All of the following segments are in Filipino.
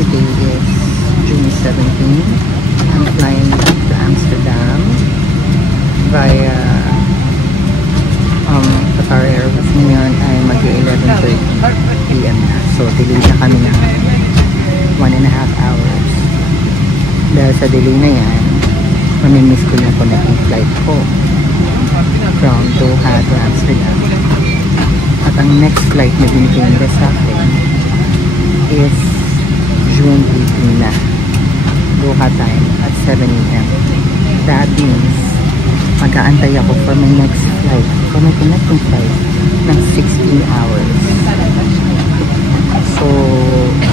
Today is June 17. I'm flying to Amsterdam via Qatar Airways. Ngayon ay mag-11:30 PM na. So delay na kami ng 1.5 hours. Dahil sa delay na yan, mamimiss ko yung connecting flight ko from Doha to Amsterdam. At ang next flight na binigay nila sa akin is June 18 na, Doha time at 7 AM. That means mag-aantay ako for my next flight, for my connecting flight ng 16 hours. So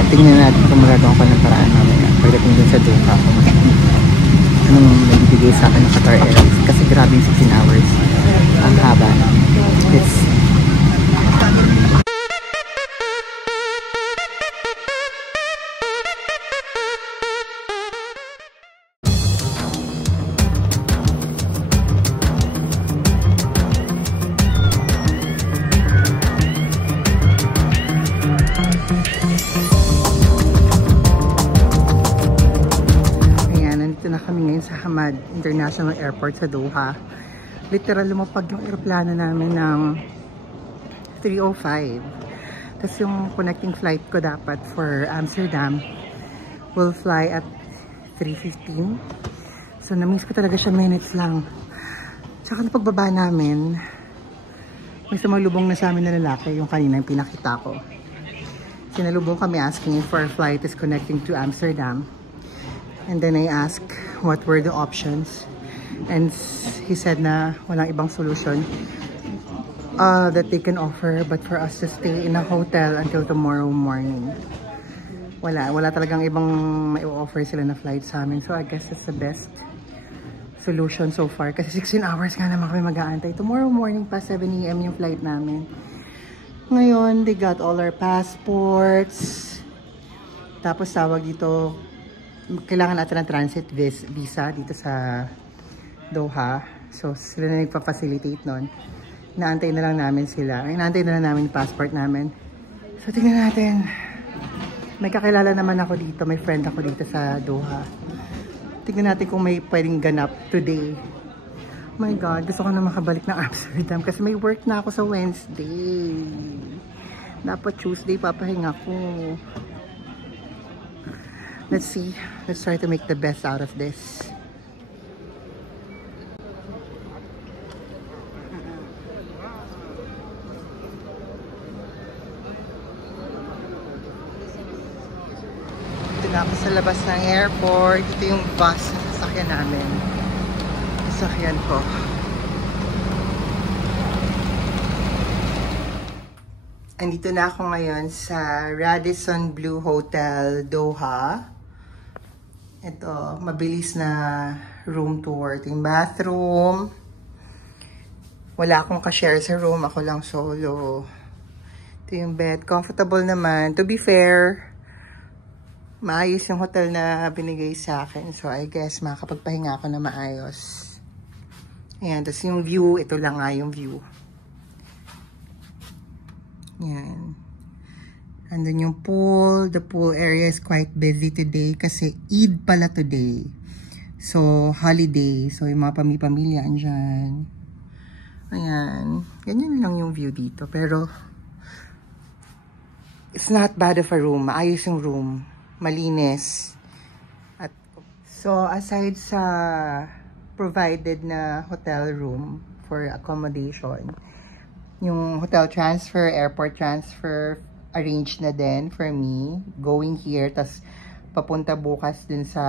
tingnan natin kung magagawa ko ng paraan mamaya pagdating dun sa Doha kung anong nabibigay sa akin ng Qatar Airways, kasi grabe yung 16 hours ang haba. Let's see. Sa Hamad International Airport sa Doha. Literal lumapag yung aeroplano namin ng 3:05. Tapos yung connecting flight ko dapat for Amsterdam will fly at 3:15. So na-miss ko talaga siya, minutes lang. Tsaka na pagbaba namin, may sumalubong na sa amin na lalaki, yung kanina yung pinakita ko. Sinalubong kami asking if our flight is connecting to Amsterdam. And then I asked what were the options, and he said na walang ibang solution that they can offer but for us to stay in a hotel until tomorrow morning. Wala talagang ibang may offer sila na flight sa amin. So I guess that's the best solution so far, kasi 16 hours nga naman kami mag-aantay. Tomorrow morning pa 7 AM yung flight namin. Ngayon they got all our passports, tapos tawag dito, kailangan natin ng transit visa dito sa Doha. So sila na nagpa-facilitate nun. Naantay na lang namin sila. Naantay na lang namin yung passport namin. So tingnan natin. May kakilala naman ako dito. May friend ako dito sa Doha. Tingnan natin kung may pwedeng ganap today. Oh my God, gusto ko na makabalik ng Amsterdam kasi may work na ako sa Wednesday. Dapat Tuesday papahinga ko. Let's see. Let's try to make the best out of this. Ito na ako sa labas ng airport. Ito yung bus na sasakyan namin. Sasakyan ko. Andito na ako ngayon sa Radisson Blu Hotel, Doha. Ito, mabilis na room tour. Ito yung bathroom. Wala akong ka-share sa room. Ako lang solo. Ito yung bed. Comfortable naman. To be fair, maayos yung hotel na binigay sa akin. So, I guess makakapagpahinga ako na maayos. Ayan. Tapos yung view, ito lang nga yung view. Ayan. Andun yung pool. The pool area is quite busy today kasi Eid pala today. So, holiday. So, yung mga pamilya andyan. Ayan. Ganyan lang yung view dito. Pero, it's not bad of a room. Maayos yung room. Malinis. At, so, aside sa provided na hotel room for accommodation, yung hotel transfer, airport transfer, arranged na din for me. Going here, tas papunta bukas dun sa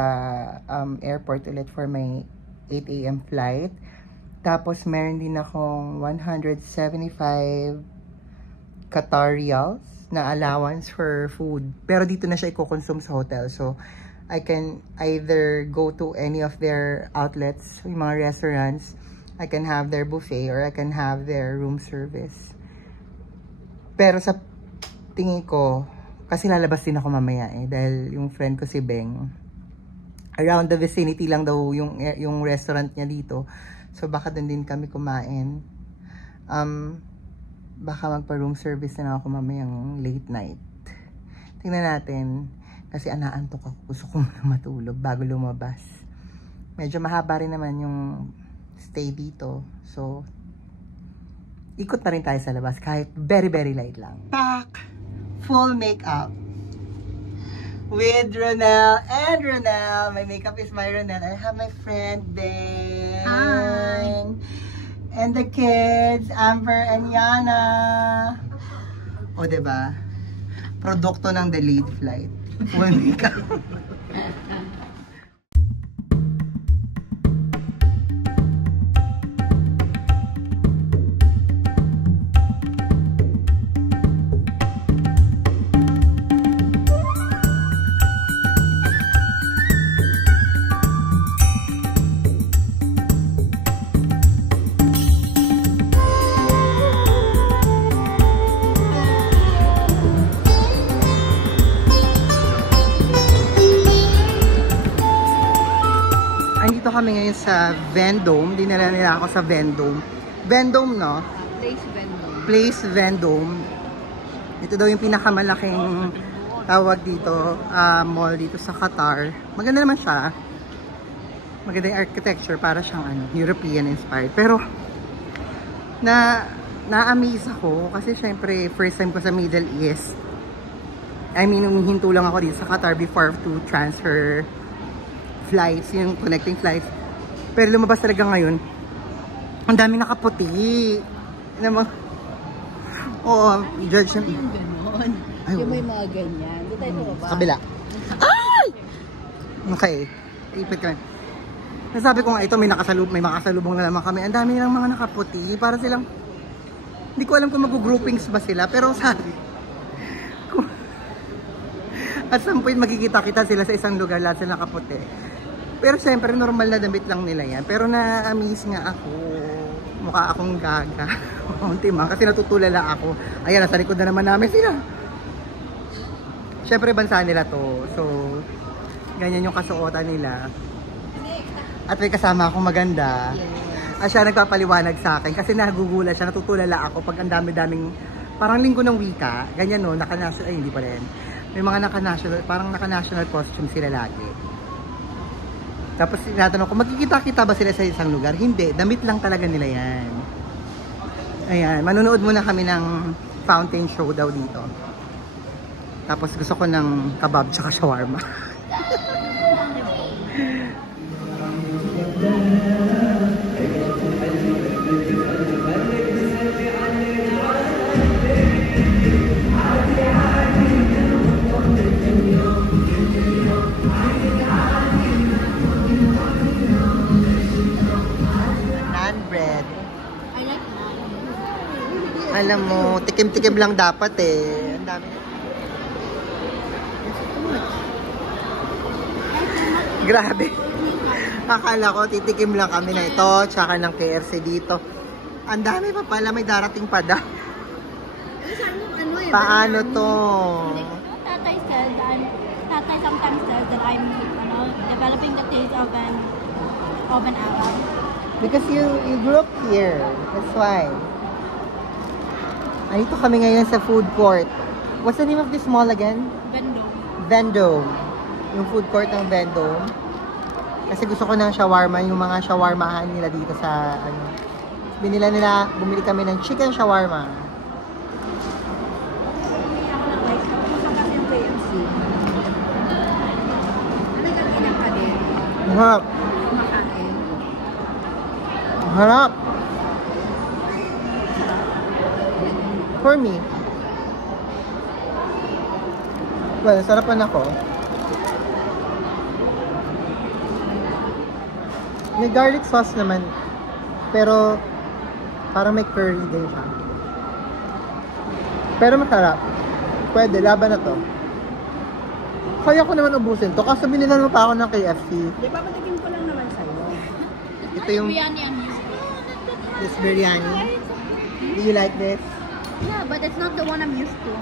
airport ulit for my 8 AM flight. Tapos meron din akong 175 Qatar Riyals na allowance for food. Pero dito na siya i-consume sa hotel. So, I can either go to any of their outlets, yung mga restaurants. I can have their buffet or I can have their room service. Pero sa tingin ko, kasi lalabas din ako mamaya dahil yung friend ko si Beng, around the vicinity lang daw yung restaurant niya dito. So baka doon din kami kumain. Baka magpa-room service na ako mamayang late night. Tingnan natin. Kasi anaantok ako. Gusto kong matulog bago lumabas. Medyo mahaba rin naman yung stay dito. So, ikot na rin tayo sa labas kahit very, very light lang. Back! Full makeup. With Ronel and Ronel. My makeup is by Ronel. I have my friend Ben. Hi! And the kids, Amber and Yana. O, diba? Produkto ng delayed flight. Full makeup. Andito kami ngayon sa Vendome. Dinala nila ako sa Vendome. Vendome, no? Place Vendome. Place Vendome. Ito daw yung pinakamalaking tawag dito, mall dito sa Qatar. Maganda naman siya. Maganda yung architecture, para siyang European inspired. Pero na-amaze ako kasi syempre first time ko sa Middle East. I mean, humihinto lang ako dito sa Qatar before to transfer flights, yung connecting flights. Pero lumabas talaga ngayon, ang daming nakaputi. Oo, judge Yung gano'n. Ay, Yung may mga ganyan. Doon tayo ba? sa kabila. Ay! Okay. Ipit kami. Nasabi ko nga ito, may makasalubong na naman kami. Ang dami nilang mga nakaputi. Para silang, hindi ko alam kung mag-groupings ba sila. Pero sabi, at some point makikita-kita sila sa isang lugar lahat sila nakaputi. Pero syempre normal na damit lang nila yan. Pero na-amaze nga ako. Mukha akong gaga. Unti man kasi natutulala ako. Ayan, nasa likod na naman namin sila. Syempre bansa nila to. So ganyan yung kasuotan nila. At may kasama akong maganda. At siya nagpapaliwanag sa akin kasi nagugula siya, natutulala ako pag ang dami-daming parang linggo ng wika. Ganyan no, naka-national, ay hindi pa rin. May mga naka-national, parang naka-national costume sila lagi. Tapos tinatanong ko, magkikita-kita ba sila sa isang lugar? Hindi, damit lang talaga nila yan. Ayan, manunood muna kami ng fountain show daw dito. Tapos gusto ko ng kebab tsaka shawarma. Alam mo, tikim-tikim lang dapat eh. Ang dami. Grabe. Akala ko titikim lang kami na ito, tsaka ng KFC dito. Ang dami pa pala, may darating pa daw. Paano to? Tatay sometimes says that I'm, developing the taste of an Arab. Because you grew up here. That's why. Andito kami ngayon sa food court. What's the name of this mall again? Vendome. Vendome. Yung food court ng Vendome. Kasi gusto ko ng shawarma, yung mga shawarmahan nila dito sa bumili kami ng chicken shawarma. Harap. Harap. For me. Well, sarapan ako. May garlic sauce naman. Pero parang may curry din siya. Pero masarap. Pwede, laban na to. Kaya ko naman ubusin to. Kasi binilan mo pa ako ng KFC. Di ba, patikim ko lang naman sa'yo. Ito yung Biryani I'm used to. this biryani. Do you like this? Yeah, but it's not the one I'm used to.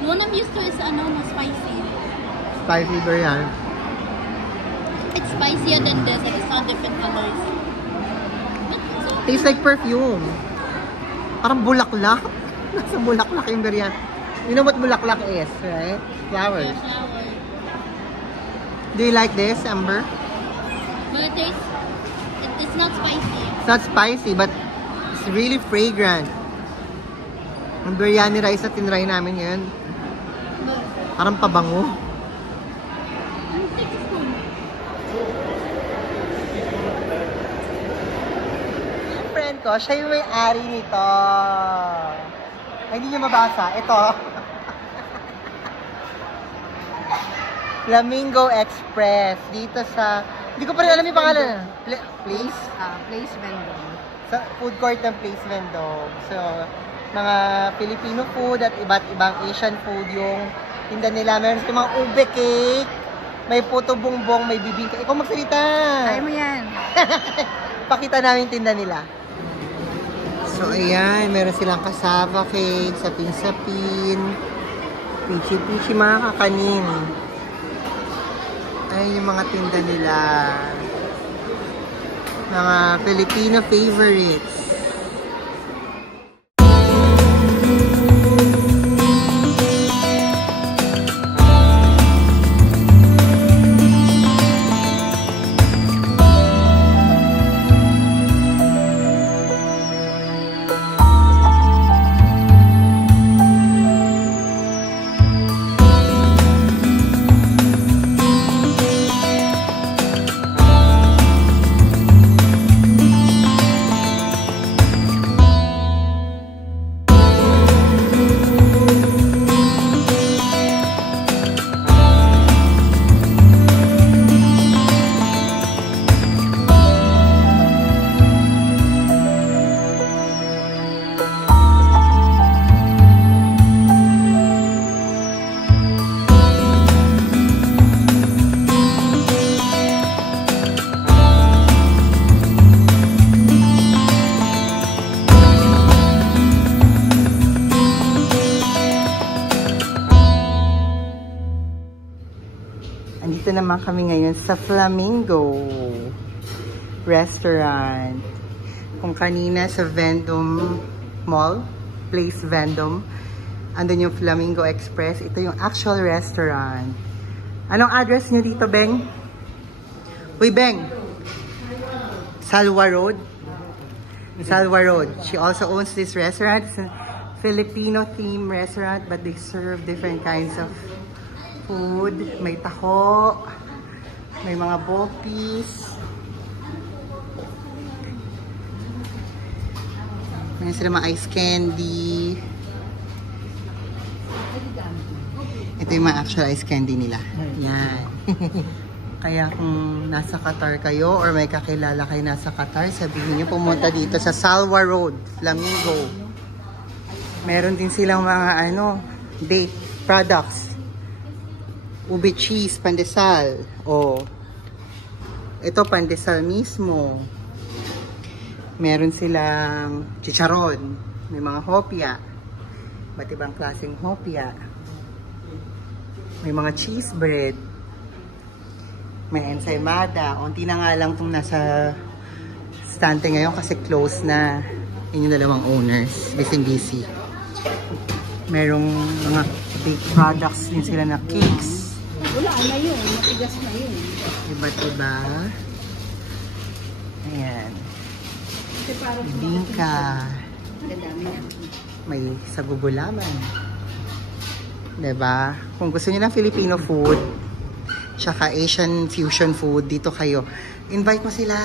The one I'm used to is spicy. Spicy biryani. It's spicier than this, and it's not different colors. Tastes like perfume. Parang bulaklak. Nasa bulaklak yung biryani. You know what bulaklak is, right? Flowers. Flower. Do you like this, Amber? But it's not spicy. It's not spicy, but it's really fragrant. Ang biryani rice na tinry namin ngayon, parang pabango. Yung friend ko, siya yung may-ari nito. Ay, hindi niyo mabasa. Ito. Flamingo Express. Dito sa... Hindi ko pa rin alam yung pangalan. Place? Place Vendom. Sa food court ng Place Vendom. So, mga Filipino food at iba't ibang Asian food yung tinda nila. Meron silang mga ube cake, may puto bongbong, may bibingka. Ikaw magsalita! Kaya mo yan. Pakita namin tinda nila. So, ayan. Meron silang cassava cake, sapin-sapin, pichi-pichi, mga kakanin. Ayan yung mga tinda nila. Mga Filipino favorites. Andito naman kami ngayon sa Flamingo Restaurant. Kung kanina sa Vendom Mall, Place Vendom, andun yung Flamingo Express. Ito yung actual restaurant. Anong address nyo dito, Beng? Uy, Beng! Salwa Road? Salwa Road. She also owns this restaurant. It's a Filipino-themed restaurant, but they serve different kinds of food. May taho, may mga bopis, may sila mga ice candy. Ito yung mga actual ice candy nila. Yan. Kaya kung nasa Qatar kayo or may kakilala kayo nasa Qatar, sabihin nyo pumunta dito sa Salwa Road, Flamingo. Meron din silang mga date products. Ube cheese, pandesal. O, ito pandesal mismo. Meron silang chicharon. May mga hopia. Ba't ibang klaseng hopia. May mga cheese bread. May ensaymada. Unti na nga lang itong nasa stante ngayon kasi close na. Yun yung dalawang owners. Busy. Merong mga baked products din sila na cakes. Wala na yun. Matigas na yun. Iba't iba. Ayan. Bingka. Kadami na. May sagugulaman. Diba? Kung gusto niyo ng Filipino food, tsaka Asian fusion food, dito kayo. Invite mo sila.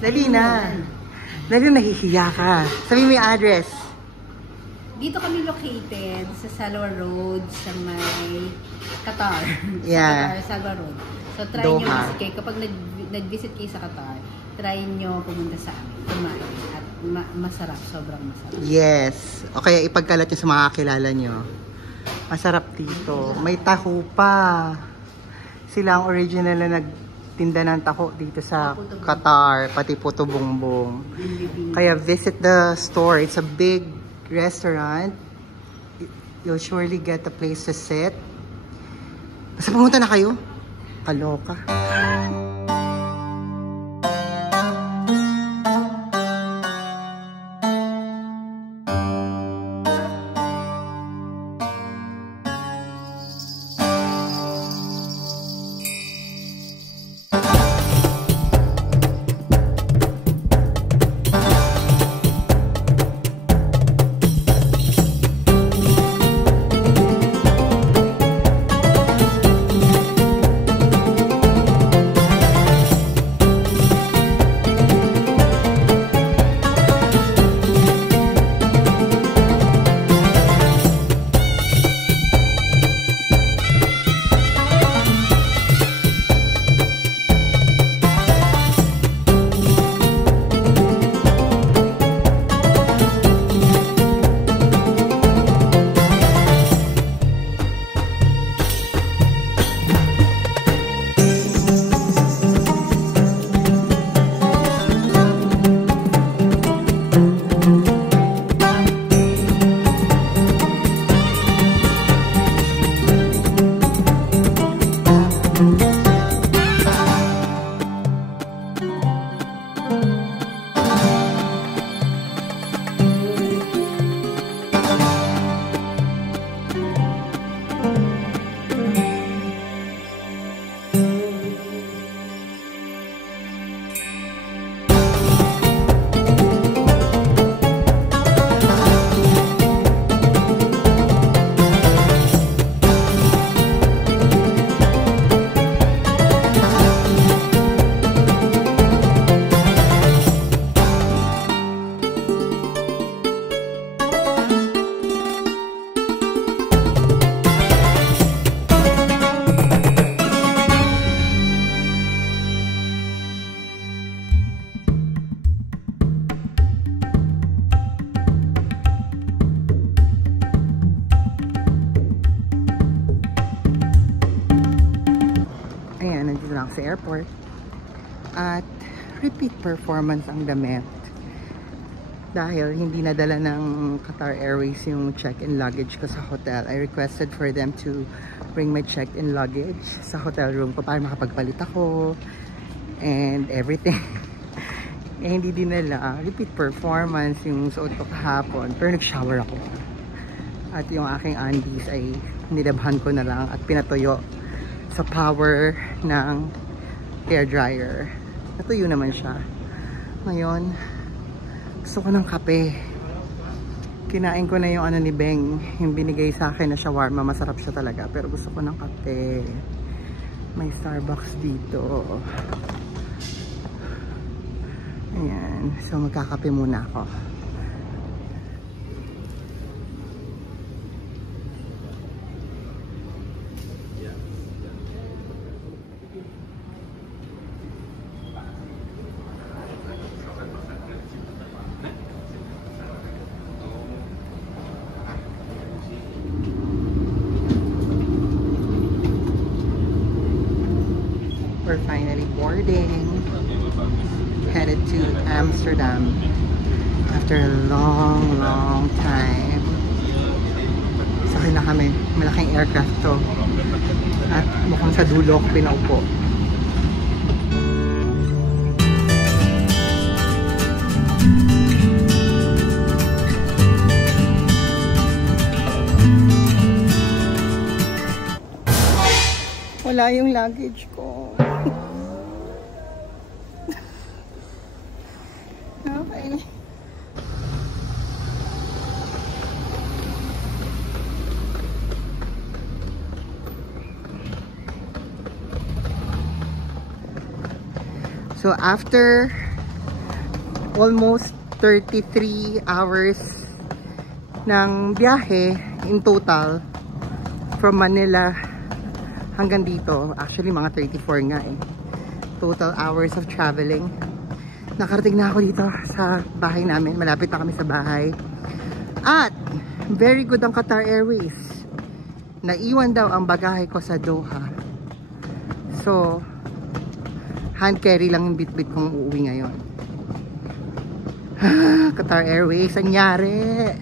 Dali na. Dali, nahihiya ka. Sabi mo yung address. Dito kami located sa Salwa Road sa may Qatar. Yeah. Sa Qatar, Salwa Road. So try Doha. nyo visit kapag nag-visit kayo sa Qatar, try nyo pumunta sa amin, kumain. At masarap, sobrang masarap. Yes. O kaya ipagkalat nyo sa mga kakilala nyo. Masarap dito. May taho pa. Sila ang original na nagtinda ng taho dito sa Qatar, pati puto bongbong. Kaya visit the store. It's a big restaurant. You'll surely get a place to sit. Basta pumunta na kayo. Kaloka. na ako sa airport. At repeat performance ang damit. Dahil hindi nadala ng Qatar Airways yung check-in luggage ko sa hotel. I requested for them to bring my check-in luggage sa hotel room ko para makapagpalit ako and everything. Eh, hindi dinala. Repeat performance yung suot ko kahapon. Pero nag-shower ako. At yung aking undies ay nilabhan ko na lang at pinatuyo sa power ng hair dryer. Natuyo naman siya. Ngayon, gusto ko ng kape. Kinain ko na yung ano ni Beng, yung binigay sa akin na shawarma. Masarap siya talaga. Pero gusto ko ng kape. May Starbucks dito. Ayan. So magkakape muna ako. We're finally boarding, headed to Amsterdam after a long time. Sakay na kami, malaking aircraft to at mukhang sa dulo ako pinaupo. Wala yung luggage ko. Okay. So after almost 33 hours ng biyahe in total from Manila hanggang dito, actually mga 34 nga eh, total hours of traveling. Nakarating na ako dito sa bahay namin. Malapit na kami sa bahay. At very good ang Qatar Airways. Naiwan daw ang bagahe ko sa Doha. So hand carry lang yung bit-bit kong uuwi ngayon. Qatar Airways, anyari?